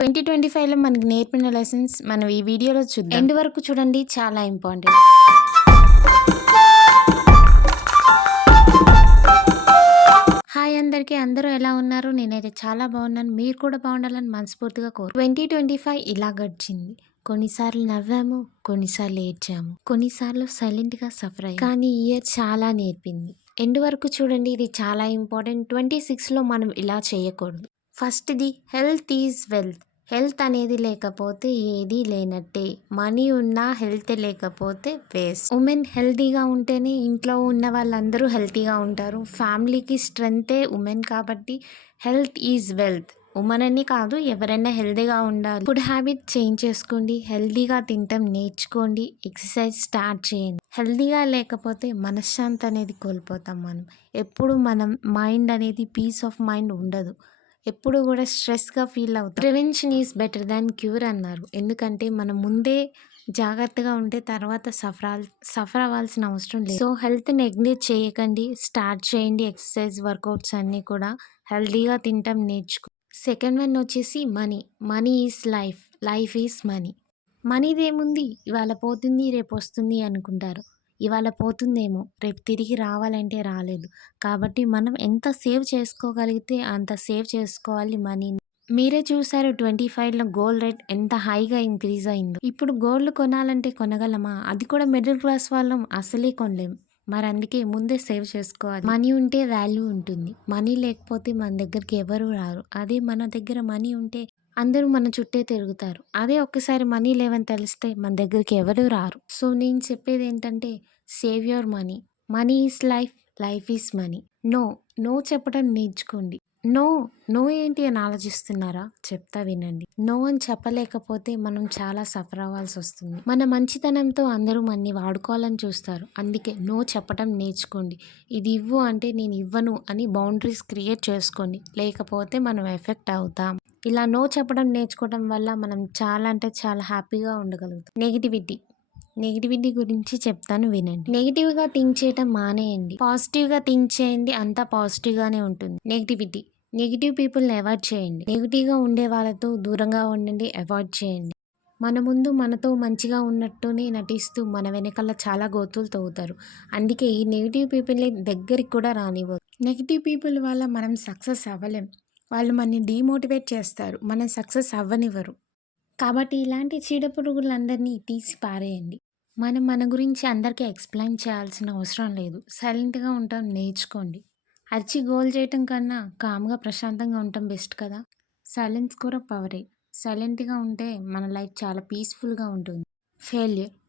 2025లో మనకు నేర్పిన లెసన్స్ మనం ఈ వీడియోలో చూద్దాం. ఎండ్ వరకు చూడండి, చాలా ఇంపార్టెంట్. హాయ్ అందరికీ, అందరూ ఎలా ఉన్నారు? నేనైతే చాలా బాగున్నాను. మీరు కూడా బాగుండాలని మనస్ఫూర్తిగా 2025 ఇలా గడిచింది. కొన్నిసార్లు నవ్వాము, కొన్నిసార్లు ఏడ్చాము, కొన్నిసార్లు సైలెంట్గా సఫర్ అయ్యాము. కానీ ఈ ఇయర్ చాలా నేర్పింది. ఎండ్ వరకు చూడండి, ఇది చాలా ఇంపార్టెంట్. 26లో మనం ఇలా చేయకూడదు. ఫస్ట్ది హెల్త్ ఈజ్ వెల్త్. హెల్త్ అనేది లేకపోతే ఏదీ లేనట్టే. మనీ ఉన్నా హెల్త్ లేకపోతే వేస్ట్. ఉమెన్ హెల్తీగా ఉంటేనే ఇంట్లో ఉన్న వాళ్ళందరూ హెల్తీగా ఉంటారు. ఫ్యామిలీకి స్ట్రెంగ్తే ఉమెన్ కాబట్టి హెల్త్ ఈజ్ వెల్త్. ఉమెన్ అని కాదు, ఎవరైనా హెల్తీగా ఉండాలి. ఫుడ్ హ్యాబిట్ చేంజ్ చేసుకోండి, హెల్తీగా తినటం నేర్చుకోండి, ఎక్సర్సైజ్ స్టార్ట్ చేయండి. హెల్తీగా లేకపోతే మనశ్శాంతి అనేది కోల్పోతాం. మనం ఎప్పుడు మనం మైండ్ అనేది పీస్ ఆఫ్ మైండ్ ఉండదు. ఎప్పుడు కూడా స్ట్రెస్గా ఫీల్ అవుతాం. Prevention is better than cure అన్నారు. ఎందుకంటే మనం ముందే జాగ్రత్తగా ఉంటే తర్వాత సఫర్ అవ్వాల్సిన అవసరం లేదు. సో హెల్త్ నెగ్లెక్ట్ చేయకండి, స్టార్ట్ చేయండి ఎక్సర్సైజ్, వర్కౌట్స్ అన్నీ కూడా. హెల్తీగా తినటం నేర్చుకో. సెకండ్ వన్ వచ్చేసి money. Money is life, life is money. మనీదేముంది, ఇవాళ పోతుంది రేపు వస్తుంది అనుకుంటారు. ఇవాళ పోతుందేమో, రేపు తిరిగి రావాలంటే రాలేదు. కాబట్టి మనం ఎంత సేవ్ చేసుకోగలిగితే అంత సేవ్ చేసుకోవాలి మనీని. మీరే చూసారు 25లో గోల్డ్ రేట్ ఎంత హైగా ఇంక్రీజ్ అయిందో. ఇప్పుడు గోల్డ్ కొనాలంటే కొనగలమా? అది కూడా మిడిల్ క్లాస్ వాళ్ళం అసలే కొనలేం. మరి అందుకే ముందే సేవ్ చేసుకోవాలి. మనీ ఉంటే వాల్యూ ఉంటుంది. మనీ లేకపోతే మన దగ్గరికి ఎవరు రారు. అదే మన దగ్గర మనీ ఉంటే అందరూ మన చుట్టే తిరుగుతారు. అదే ఒక్కసారి మనీ లేవని తెలిస్తే మన దగ్గరికి ఎవరు రారు. సో నేను చెప్పేది ఏంటంటే, save your money. Money is life, life is money. No, no చెప్పడం నేర్చుకోండి. నో, నో ఏంటి అని ఆలోచిస్తున్నారా? చెప్తా వినండి. నో అని చెప్పలేకపోతే మనం చాలా సఫర్ అవ్వాల్సి వస్తుంది. మన మంచితనంతో అందరూ మనని వాడుకోవాలని చూస్తారు. అందుకే నో చెప్పడం నేర్చుకోండి. ఇది ఇవ్వు అంటే నేను ఇవ్వను అని బౌండరీస్ క్రియేట్ చేసుకోండి. లేకపోతే మనం ఎఫెక్ట్ అవుతాం. ఇలా నో చెప్పడం నేర్చుకోవడం వల్ల మనం చాలా అంటే చాలా హ్యాపీగా ఉండగలుగుతాం. నెగిటివిటీ గురించి చెప్తాను వినండి. నెగిటివ్గా థింక్ చేయటం మానేయండి, పాజిటివ్గా థింక్ చేయండి. అంతా పాజిటివ్గానే ఉంటుంది. నెగిటివ్ పీపుల్ని అవాయిడ్ చేయండి. నెగిటివ్గా ఉండే వాళ్ళతో దూరంగా ఉండండి, అవాయిడ్ చేయండి. మన ముందు మనతో మంచిగా ఉన్నట్టునే నటిస్తూ మన వెనకాల చాలా గోతులు తవ్వుతారు. అందుకే ఈ నెగిటివ్ పీపుల్ని దగ్గరికి కూడా రానివ్వదు. నెగిటివ్ పీపుల్ వల్ల మనం సక్సెస్ అవ్వలేం. వాళ్ళు మనని డీమోటివేట్ చేస్తారు, మనం సక్సెస్ అవ్వనివ్వరు. కాబట్టి ఇలాంటి చీడపురుగులందరినీ తీసి పారేయండి. మనం మన గురించి అందరికీ ఎక్స్ప్లెయిన్ చేయాల్సిన అవసరం లేదు. సైలెంట్గా ఉండటం నేర్చుకోండి. అరిచి గోల్ చేయటం కన్నా కామ్గా ప్రశాంతంగా ఉండటం బెస్ట్ కదా. సైలెన్స్ కూడా పవరే. సైలెంట్గా ఉంటే మన లైఫ్ చాలా పీస్ఫుల్గా ఉంటుంది.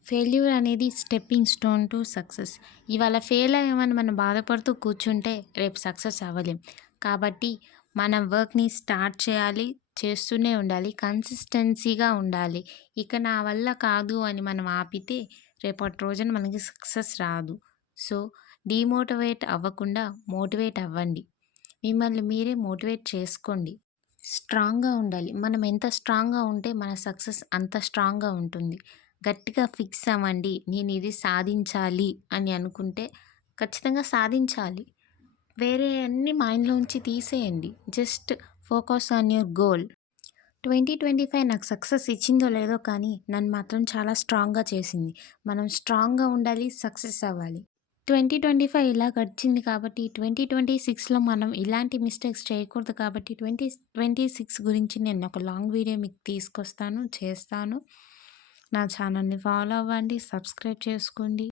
ఫెయిల్యూర్ అనేది స్టెప్పింగ్ స్టోన్ టు సక్సెస్. ఇవాళ ఫెయిల్ అయ్యామని మనం బాధపడుతూ కూర్చుంటే రేపు సక్సెస్ అవ్వలేం. కాబట్టి మనం వర్క్ని స్టార్ట్ చేయాలి, చేస్తూనే ఉండాలి, కన్సిస్టెన్సీగా ఉండాలి. ఇక నా వల్ల కాదు అని మనం ఆపితే రేపటి రోజున మనకి సక్సెస్ రాదు. సో డీమోటివేట్ అవ్వకుండా మోటివేట్ అవ్వండి. మిమ్మల్ని మీరే మోటివేట్ చేసుకోండి. స్ట్రాంగ్గా ఉండాలి. మనం ఎంత స్ట్రాంగ్గా ఉంటే మన సక్సెస్ అంత స్ట్రాంగ్గా ఉంటుంది. గట్టిగా ఫిక్స్ అవ్వండి. నేను ఇది సాధించాలి అని అనుకుంటే ఖచ్చితంగా సాధించాలి. వేరే అన్ని మైండ్లోంచి తీసేయండి. Just focus on your goal. 2025 నాకు సక్సెస్ ఇచ్చిందో లేదో కానీ నన్ను మాత్రం చాలా స్ట్రాంగ్గా చేసింది. మనం స్ట్రాంగ్గా ఉండాలి, సక్సెస్ అవ్వాలి. 2025 ఇలా గడిచింది కాబట్టి 2026లో మనం ఇలాంటి మిస్టేక్స్ చేయకూడదు. కాబట్టి 2026 గురించి నేను ఒక లాంగ్ వీడియో మీకు తీసుకొస్తాను, చేస్తాను. నా ఛానల్ని ఫాలో అవ్వండి, సబ్స్క్రైబ్ చేసుకోండి.